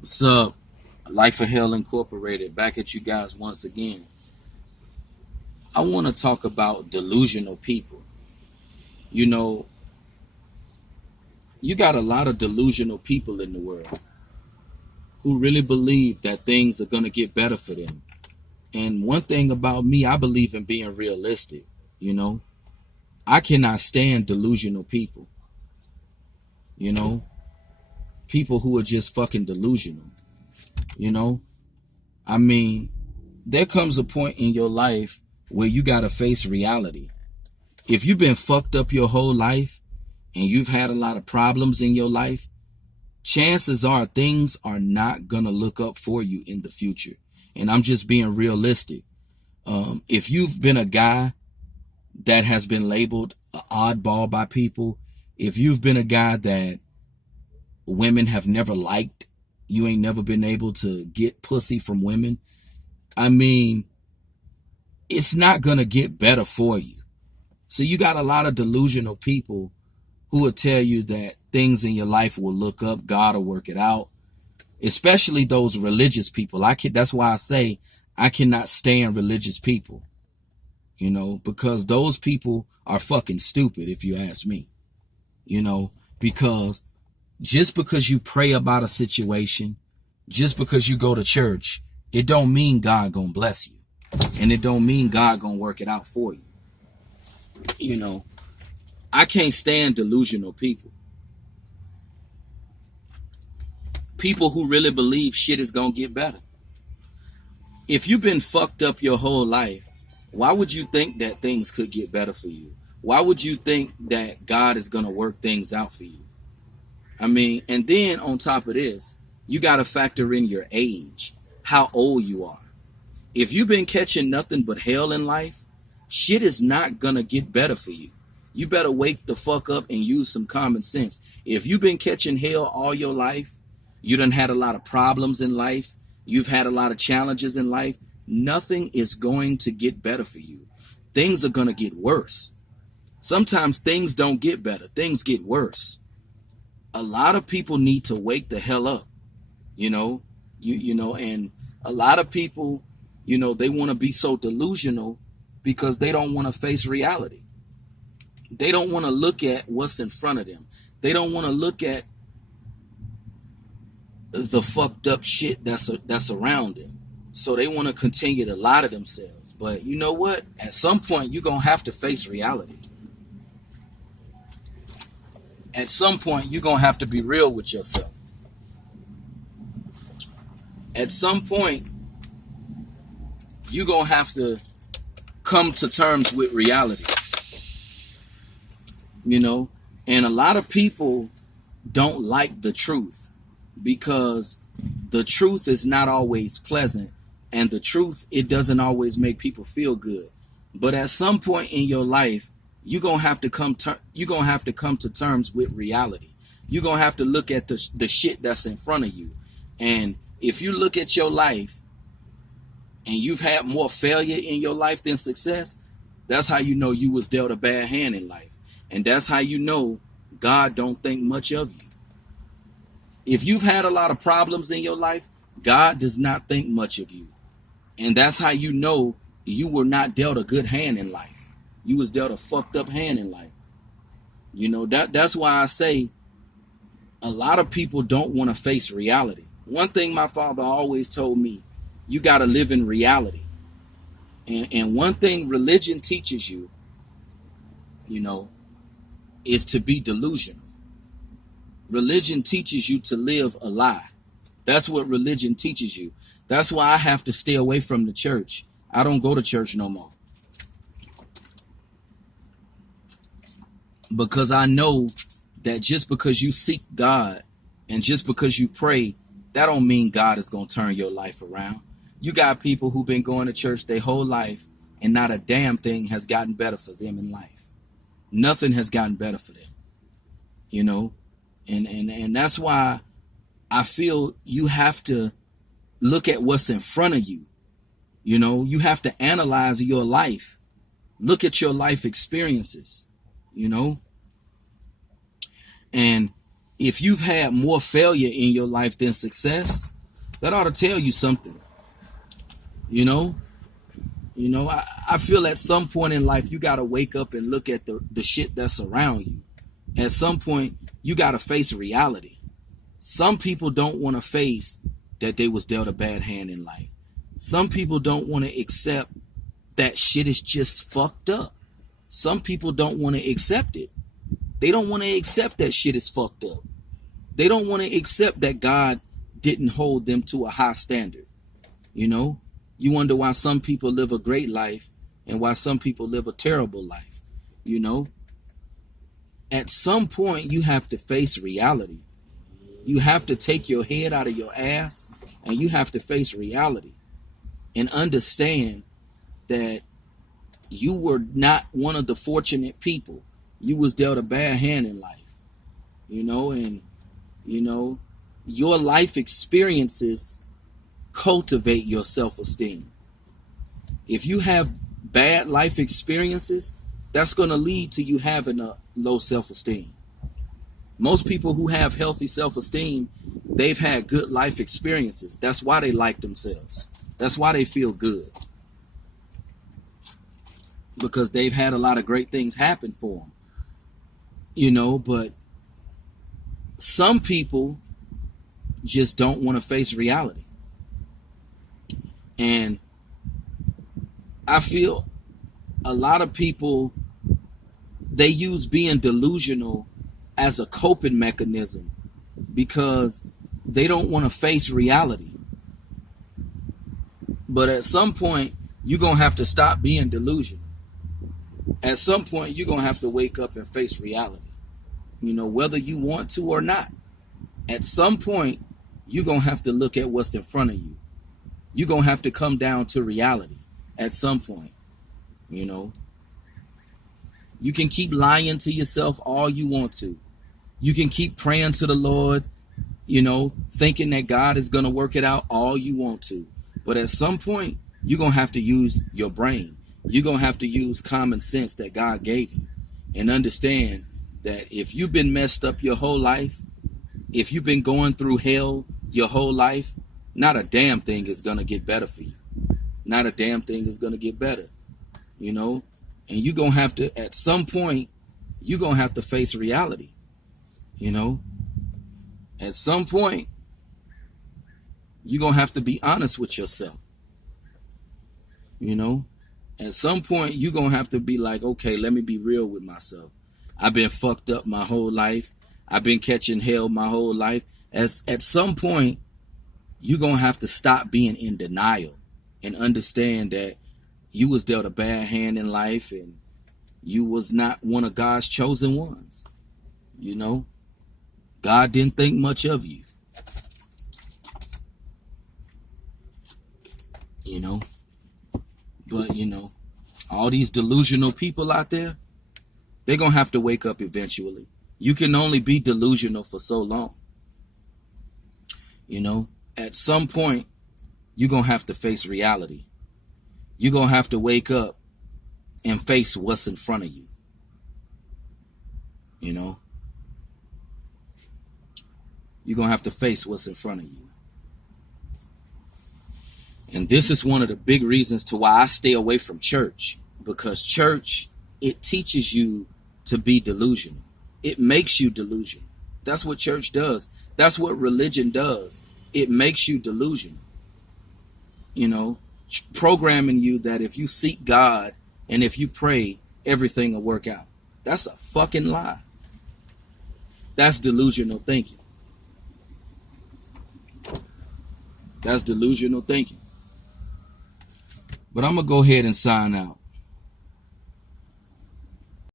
What's up? Life of Hell Incorporated, back at you guys once again. I want to talk about delusional people. You know, you got a lot of delusional people in the world who really believe that things are going to get better for them. And one thing about me, I believe in being realistic. You know, I cannot stand delusional people. You know, people who are just fucking delusional. You know, I mean, there comes a point in your life where you got to face reality. If you've been fucked up your whole life and you've had a lot of problems in your life, chances are things are not going to look up for you in the future. And I'm just being realistic. If you've been a guy that has been labeled an oddball by people, if you've been a guy that women have never liked, you ain't never been able to get pussy from women, I mean, it's not going to get better for you. So you got a lot of delusional people who will tell you that things in your life will look up, God will work it out. Especially those religious people. That's why I say I cannot stand religious people. You know, because those people are fucking stupid, if you ask me. You know, because just because you pray about a situation, just because you go to church, it don't mean God gonna bless you. And it don't mean God gonna work it out for you. You know, I can't stand delusional people. People who really believe shit is gonna get better. If you've been fucked up your whole life, why would you think that things could get better for you? Why would you think that God is gonna work things out for you? I mean, and then on top of this, you gotta factor in your age, how old you are. If you've been catching nothing but hell in life, shit is not gonna get better for you. You better wake the fuck up and use some common sense. If you've been catching hell all your life, you done had a lot of problems in life, you've had a lot of challenges in life, nothing is going to get better for you. Things are gonna get worse. Sometimes things don't get better, things get worse. A lot of people need to wake the hell up, you know, and a lot of people, they want to be so delusional because they don't want to face reality. They don't want to look at what's in front of them. They don't want to look at the fucked up shit that's around them. So they want to continue to lie to themselves. But you know what? At some point, you're going to have to face reality. At some point, you're going to have to be real with yourself. At some point, you're going to have to come to terms with reality. And a lot of people don't like the truth because the truth is not always pleasant, and the truth, it doesn't always make people feel good. But at some point in your life, you're gonna have to come to terms with reality. You're gonna have to look at the shit that's in front of you. And if you look at your life and you've had more failure in your life than success, that's how you know you was dealt a bad hand in life. And that's how you know God don't think much of you. If you've had a lot of problems in your life, God does not think much of you. And that's how you know you were not dealt a good hand in life. You was dealt a fucked up hand in life. That's why I say a lot of people don't want to face reality. One thing my father always told me, you got to live in reality. And one thing religion teaches you, is to be delusional. Religion teaches you to live a lie. That's what religion teaches you. That's why I have to stay away from the church. I don't go to church no more. Because I know that just because you seek God and just because you pray, that don't mean God is going to turn your life around. You got people who've been going to church their whole life and not a damn thing has gotten better for them in life. Nothing has gotten better for them, and that's why I feel you have to look at what's in front of you. You have to analyze your life. Look at your life experiences, and If you've had more failure in your life than success, that ought to tell you something. You know, I feel at some point in life you got to wake up and look at the shit that's around you. At some point you got to face reality. Some people don't want to face that they was dealt a bad hand in life. Some people don't want to accept that shit is just fucked up. Some people don't want to accept it. They don't want to accept that shit is fucked up. They don't want to accept that God didn't hold them to a high standard. You wonder why some people live a great life and why some people live a terrible life. At some point you have to face reality. You have to take your head out of your ass and you have to face reality and understand that you were not one of the fortunate people. You was dealt a bad hand in life, and your life experiences cultivate your self-esteem. If you have bad life experiences, that's going to lead to you having a low self-esteem. Most people who have healthy self-esteem, they've had good life experiences. That's why they like themselves. That's why they feel good. Because they've had a lot of great things happen for them. But some people just don't want to face reality. And I feel a lot of people, they use being delusional as a coping mechanism because they don't want to face reality. But at some point, you're going to have to stop being delusional. At some point, you're going to have to wake up and face reality. Whether you want to or not. At some point, you're going to have to look at what's in front of you. You're going to have to come down to reality at some point. You can keep lying to yourself all you want to. You can keep praying to the Lord, thinking that God is going to work it out all you want to. But at some point, you're going to have to use your brain. You're going to have to use common sense that God gave you and understand that if you've been messed up your whole life, if you've been going through hell your whole life, not a damn thing is going to get better for you. Not a damn thing is going to get better, and you're going to have to, at some point, you're going to have to face reality, at some point, you're going to have to be honest with yourself, at some point, you're going to have to be like, okay, let me be real with myself. I've been fucked up my whole life. I've been catching hell my whole life. At some point, you're going to have to stop being in denial and understand that you was dealt a bad hand in life and you was not one of God's chosen ones. God didn't think much of you. But, all these delusional people out there, they're going to have to wake up eventually. You can only be delusional for so long. At some point, you're going to have to face reality. You're going to have to wake up and face what's in front of you. You're going to have to face what's in front of you. And this is one of the big reasons to why I stay away from church. Because church, it teaches you to be delusional. It makes you delusional. That's what church does. That's what religion does. It makes you delusional. Programming you that if you seek God and if you pray, everything will work out. That's a fucking lie. That's delusional thinking. That's delusional thinking. But I'm going to go ahead and sign out.